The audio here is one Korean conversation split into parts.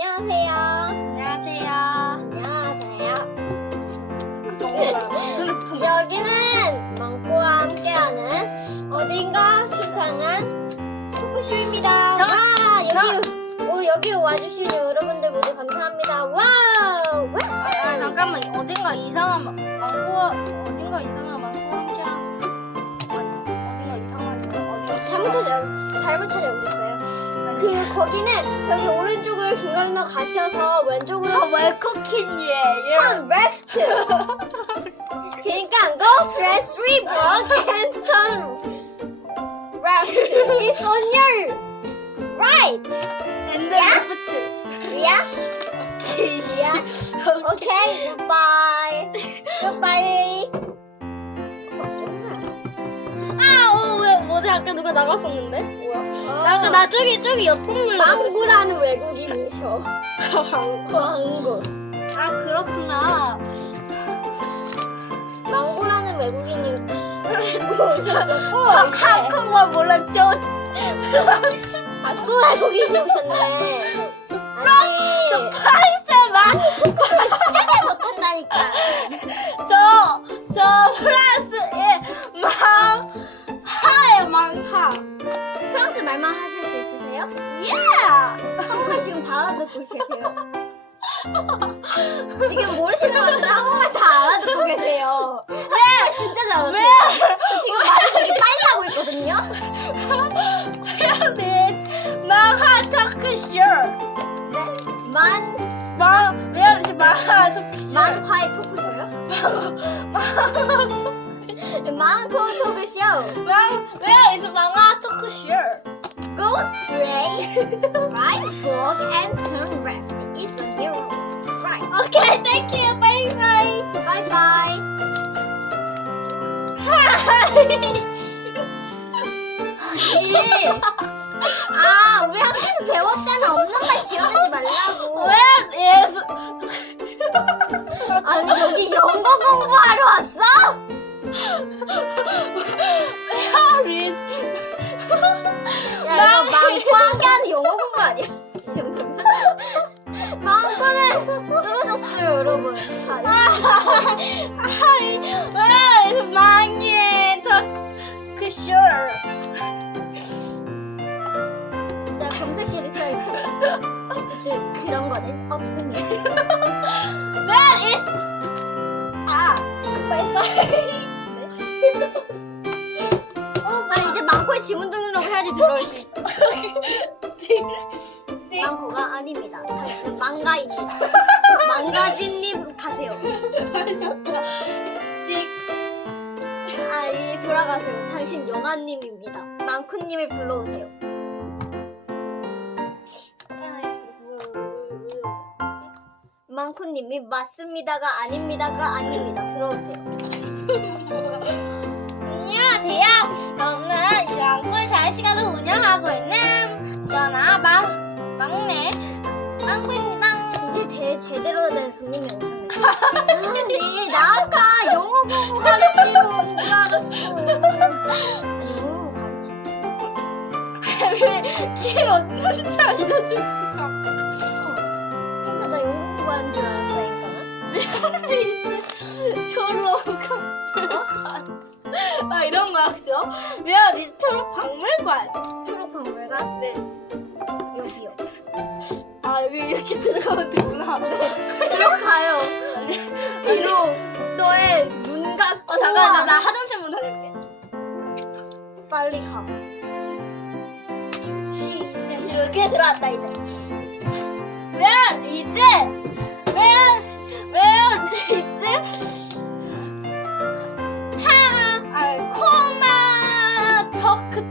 안녕하세요. 안녕하세요. 안녕하세요. 여기는 망고와 함께하는 어딘가 수상한 토크쇼입니다. 저- 와, 여기, 오, 여기 와주신 여러분들 모두 감사합니다. 와우! 와! 아, 잠깐만 어딘가 이상한 마- 망고 어딘가 이상한 망고 함께한 어딘가 이상한 어딘가 잘못 찾아, 잘못 찾아오셨어요. 그, 거기는 여기 오른쪽을 긴 건너 가셔서 왼쪽으로 저왜 쿠키니에요? turn left. 그러니까 go straight three block and turn left. It's on your right. 앤드 야? 레프트. Yeah. 야? Okay. Goodbye. Goodbye. 어, 왜 뭐지? 아까 누가 나갔었는데? 뭐야? 나 아까 어, 나 저기 저기 옆동물 망구라는 외국인이셔. 망고. 망구. 아 그렇구나. 망고라는 외국인이 오셨었고 한국말 몰랐죠? 프랑스 아, 또 외국인이 오셨네. 아니, 프랑스 말. 진짜 잘 못한다니까. 저, 저 프랑스의 망 하의 망하. 프랑스 말만 하실 수 있으세요? 예! 한국말 지금 다 알아듣고 계세요. 지금 모르시는 분들은 한국말 다 알아듣고 계세요. 한국말 진짜 잘하세요. 왜? 저 지금 말을 되게 빨리 하고 있거든요. Where is 망하 토크쇼? 네. 만, 망, where is 망하 토크쇼? 만화의 토크쇼요? 만코 토크쇼. 망, where is 망하 토크쇼? Go straight, right block and turn left. It's on your right. Okay, thank you. Bye bye. Bye bye. 예. 아, 우리 학교에서 배웠잖아. 없는 말 지어내지 말라고. Where is 아니, 여기 영어 공부하러 왔어? Is 야, 이거 망고 하는 영어 공부 아니야? 이 정도면? 망고는 쓰러졌어요, 여러분. 아, Hi, where is? 자, 검색기를 써있어. 어쨌든 그런 거는 없습니다. Where is 아, bye bye. 아, 이 제 망고의 지문 등록을 해야지 들어올 수 있어. 망고가 아닙니다. 당신은 망가입니다. 망가진님 가세요. 아, 예, 돌아가세요. 당신 영아님입니다. 망쿠님을 불러오세요. 망쿠님이 맞습니다가 아닙니다가 아닙니다. 들어오세요. 안녕하세요. 저는 양골 자유시간을 운영하고 있는 연아 막 막내 망구입니다. 이제 대, 제대로 된 손님이 오셨네. 아니, 나아까 영어 공부 가르치러 온줄 알았어. 아니, 영어 가르치 왜길 없는지 알려주고 참. 그러니까 나 영어 공부하는 줄 알았다니까. 초록 아 이런 거 혹시요? 왜요? 리 초록 박물관. 초록 박물관? 네. 여기요. 아 여기 이렇게 들어가면 되구나. 들어가요. 뒤로 너의 눈과 어 잠깐 나, 나 화장실 문 닫을게. 빨리 가. 쉬. 이렇게 들어왔다 이제. 왜 이제 왜 왜 이제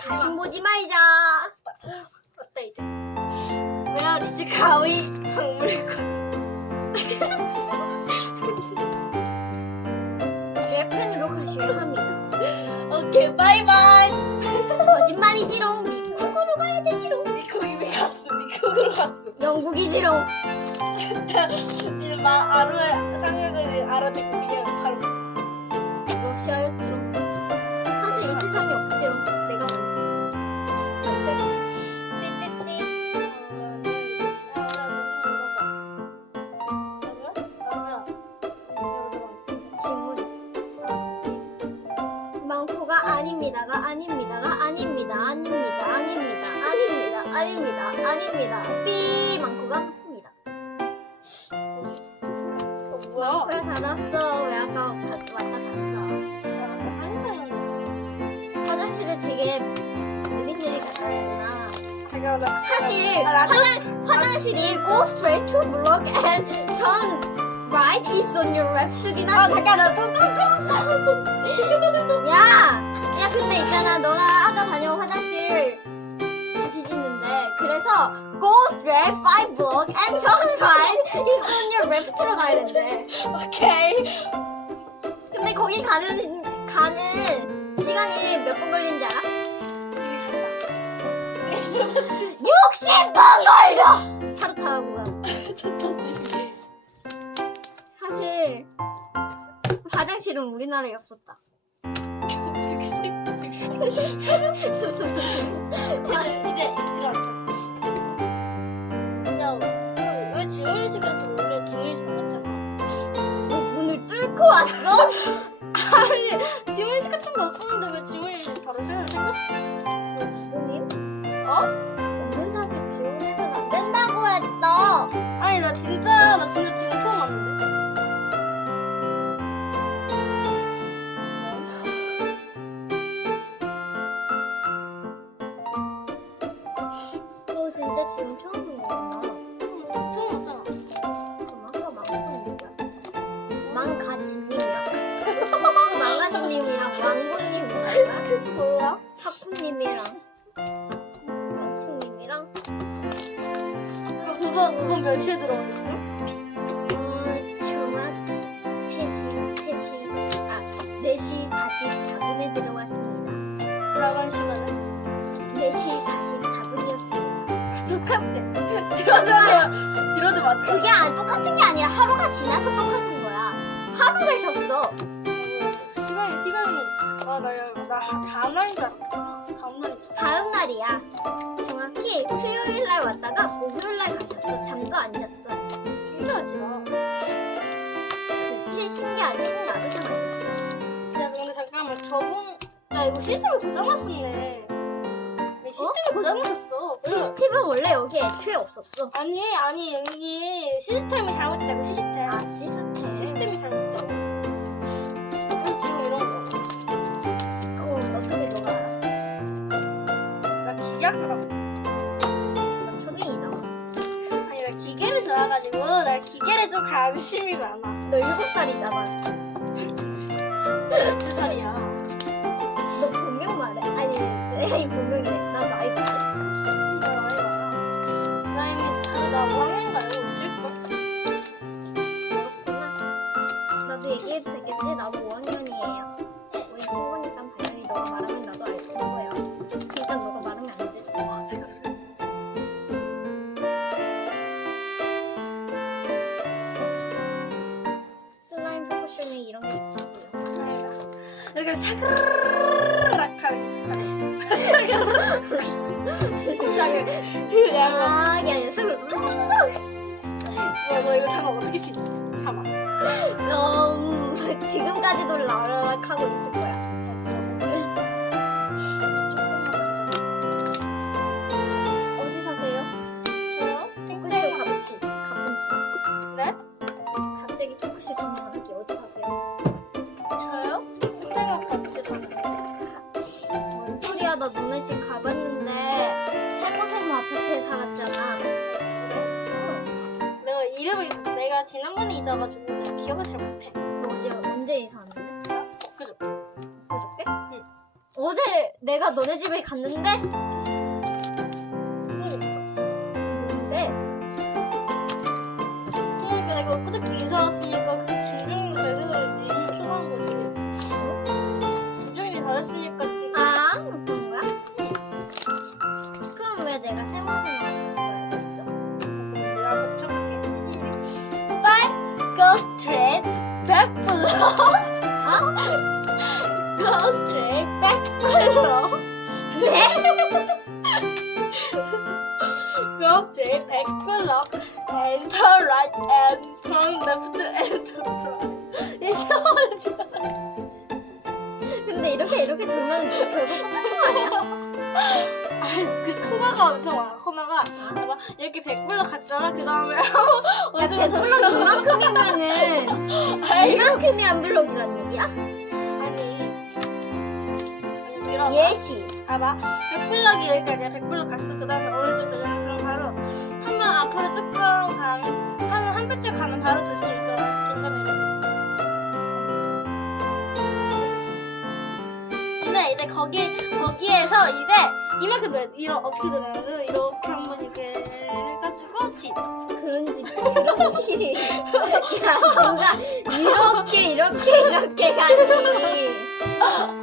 다시 보지 말자. 맞다 이제. Is 가위 박물관. 재팬으로 가셔야 합니다. 오케이 바이바이. 거짓말이지롱. 미국으로 가야 되지롱. 미국 이미 갔어. 미국으로 갔어. 영국이지롱. 이제 막 알아 상황을 알아듣고 그냥 바로 러시아였지롱. 아닙니다 아닙니다 삐 많고가 맞습니다. 뭐야? 그래 잘났어. 왜 아까 가- 왔다 갔어? 화장실을 되게 느리느리 갔다 왔구나. 잠깐만. 사실 아, 나도- 화장, 화장실이 go straight to block and turn right is on your left긴 아 하지. 잠깐 나또 깜짝았어. 야! 야 근데 있잖아 너가 아까 다녀온 화장실 go straight five block and turn right your left로 가야 된대. 오케이. 근데 거기 가는 가는 시간이 몇 분 걸린지 알아? 이미 간다. 60분 걸려! 차로 타고 가. 사실 화장실은 우리나라에 없었다. 자 이제 들어 야왜 지문실 가서 원래 지문실 나왔잖아. 너 문을 뚫고 왔어? 타쿠님이랑 망치님이랑 그 그거 그거 몇 시에 들어왔어? 어, 정확히 3시, 3시, 아, 4시 44분에 들어왔습니다. 나간 시간에? 4시 44분이었습니다. 똑같대. 들어자마자 들어자마자. 그게 안 똑같은 게 아니라 하루가 지나서 똑같은 거야. 하루 되셨어. 시간이 시간이 아 나 나 다음 날인 줄 알았다. 다음 날인 줄. 다음 날이야. 정확히 수요일 날 왔다가 목요일 날 가셨어. 잠도 안 잤어. 알았어. 신기하지 마. 그치, 신기하지? 나도 좀안 잤어. 야 근데 잠깐만 저분 야 이거 시스템이 고장났었네. 내 시스템이 고장났었어. 그래서- CCTV는 원래 여기 애초에 없었어. 아니 아니 여기 시스템이 잘못됐다고 시스템. 아, 시스템. 좀 관심이 많아. 너 7살이잖아. 두 살이야. 너 본명 말해. 아니, 이 본명이래. 나 나이 말해. 나 많이 많아. 나 이미 다들 나 5학년 알고 있을걸? 나도 얘기해도 되겠지? 나 사그락 게 세상에 좋다. 야, 아, 슬 너, 너 이거 잠깐 어떻게 치? 참아. 음, 지금까지도 라락 하고 있을 거야. 어 내가 지난번에 있어가지고 내가 기억을 잘 못해. 너 어제 언제 이사왔는데? 그죠? 어저께? 응. 어제 내가 너네 집에 갔는데? 달라. 네? 그것이 댓글로 엔터 라이트 엔터 레프트 엔터 이상하지 근데 이렇게 이렇게 돌면 결국 똑같은 거 아니야? 아그 투마가 엄청 많아 코너가 뭐 이렇게 백불로 갔잖아 그 다음에 아, 야, 백불로 이만큼이면은 아니, 이만큼이 안 불러 그란 얘기야? 아니 들어봐 예시. 봐봐. 백블럭이 여기까지야. 백블럭 갔어. 그 다음에 오른쪽 들어가면 그럼 바로 한 번 앞으로 조금 가면 하면 한 배째 가면 바로 들수 있어. 근데 이제 거기 거기에서 이제 이만큼 노래 이러 어떻게 노래하는 이렇게 한번 이렇게 해가지고 집 그런 집. 그런 야 뭔가 이렇게 이렇게 이렇게 가니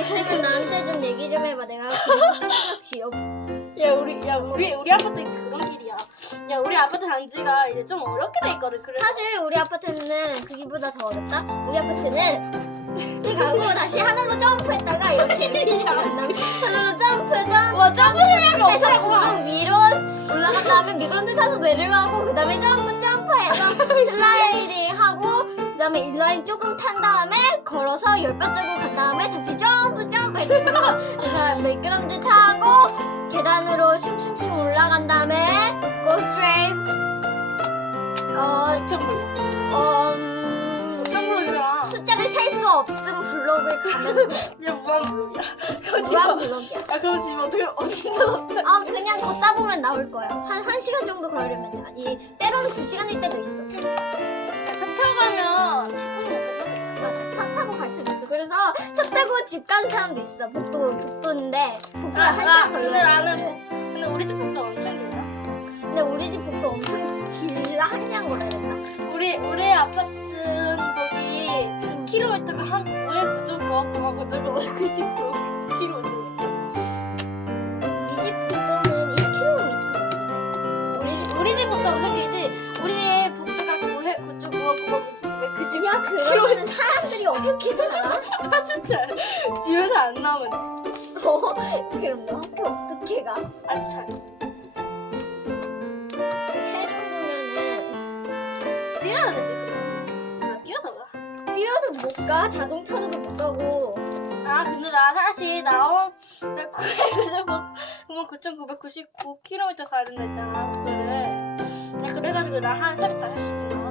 있으면 나한테 좀 얘기 좀 해봐. 내가 뚝딱뚝딱 지어 야 우리 야 우리 우리 아파트 그런 길이야. 야 우리 아파트 단지가 이제 좀 어렵게 돼 있거든 그래서. 사실 우리 아파트는 그 길보다 더 어렵다. 우리 아파트는 이렇게 가고 다시 하늘로 점프했다가 이렇게 이렇게 만나 하늘로 점프 점프. 와 점프 실력이 해서 없어 구름 위로 올라간 다음에 미끄럼틀 타서 내려가고 그 다음에 점프 점프해서 슬라이딩 하고 그 다음에 인라인 조금 탄 다음에 걸어서 열 발자국 간 다음에 다시 점프 점프 해서 들어가 그래서 미끄럼틀 타고 계단으로 슝슝슝 올라간 다음에 go straight. 어, 점프 어 음, 점프야 숫자를 셀 수 없음 블록을 가면 돼. 야 무한 블록이야. 그럼 무한 지금 블록이야. 야 그럼 지금 어떻게 어디서 자- 아 그냥 걷다 보면 나올 거야. 한 1시간 정도 걸리면 돼이 때로는 2시간일 때도 있어 차 타고 가면 10분 못 맞아 차 타고 갈 수도 있어. 그래서 차 타고 집 가는 사람도 있어. 복도 복도인데. 복도가 한 아, 시간 근데 걸려 나는 근데 우리 집 복도 엄청 길어. 근데 우리 집 복도 엄청 길다 한 시간 걸려야 된다 우리 우리 아파트는 거기 킬로미터가 한 9에 9.5 가가지고 그집 킬로미터 살아? 아 진짜 집에서 안 나오면 돼. 어, 그럼 너 학교 어떻게 가? 아주 잘 해놓으면은 뛰어야 되지 그럼 나 뛰어서 가. 뛰어도 못 가. 자동차로도 못 가고. 아 근데 나 사실 나온 나 995 그러면 9,999km 가야 된다 했잖아 그거를 나 그래가지고 나한 새벽 5시 지나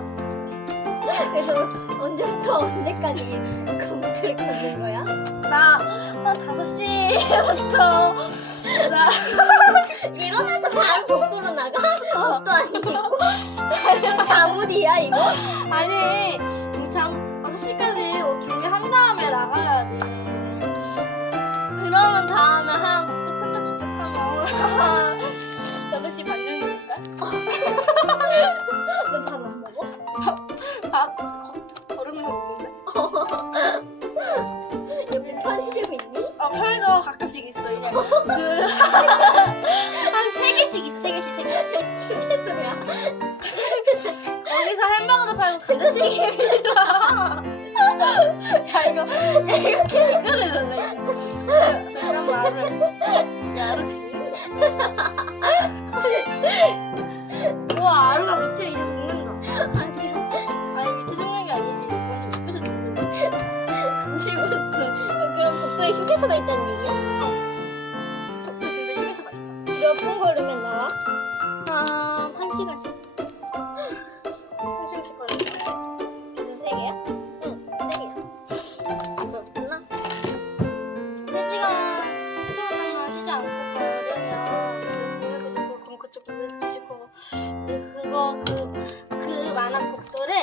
그래서 언제부터 언제까지 컴퓨터를 걷는 거야? 나한 5시부터 나 일어나서 바로 복도로 나가? 복도 아니고. 자무디야 이거? 아니 참 6시까지 준비한 다음에 나가야지 그러면 다음에 한 휴게소가 있다는 얘기야? 덕분 진짜 휴게소가 있어 몇 분 걸으면 나와? 한한 시간씩 한 시간씩 걸려 그래서 세 개야? 응 세 개야 그렇구나. 3시간, 3시간 동안 쉬지 않고 가려면 그 해가지고 그럼 그쪽 부분에서 주시고 그거 그, 그 많은 복도를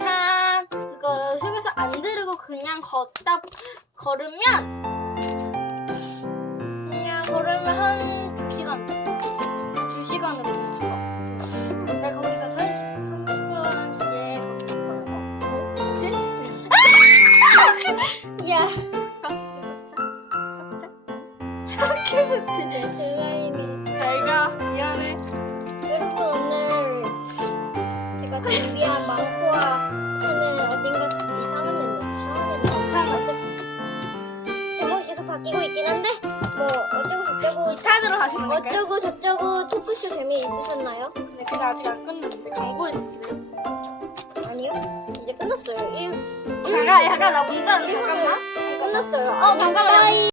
한 그거 휴게소 안 들고 그냥 걷다 걸으면 내 슬라임이. 잘가 미안해 여러분 오늘 제가 준비한 망포와 하는 어딘가 수- 이상한 애 이상한 애 이상하지? 제목이 계속 바뀌고 있긴 한데 뭐 어쩌고 저쩌고 2탄으로 하시면 될까요? 어쩌고 저쩌고 토크쇼 재미 있으셨나요? 네, 근데 아직 안 끝났는데 광고 해드릴게요. 아니요. 이제 끝났어요. 1, 잠깐, 잠깐, 나 문자 잠깐만. 끝났어요. 어, 잠깐만요. 빠이.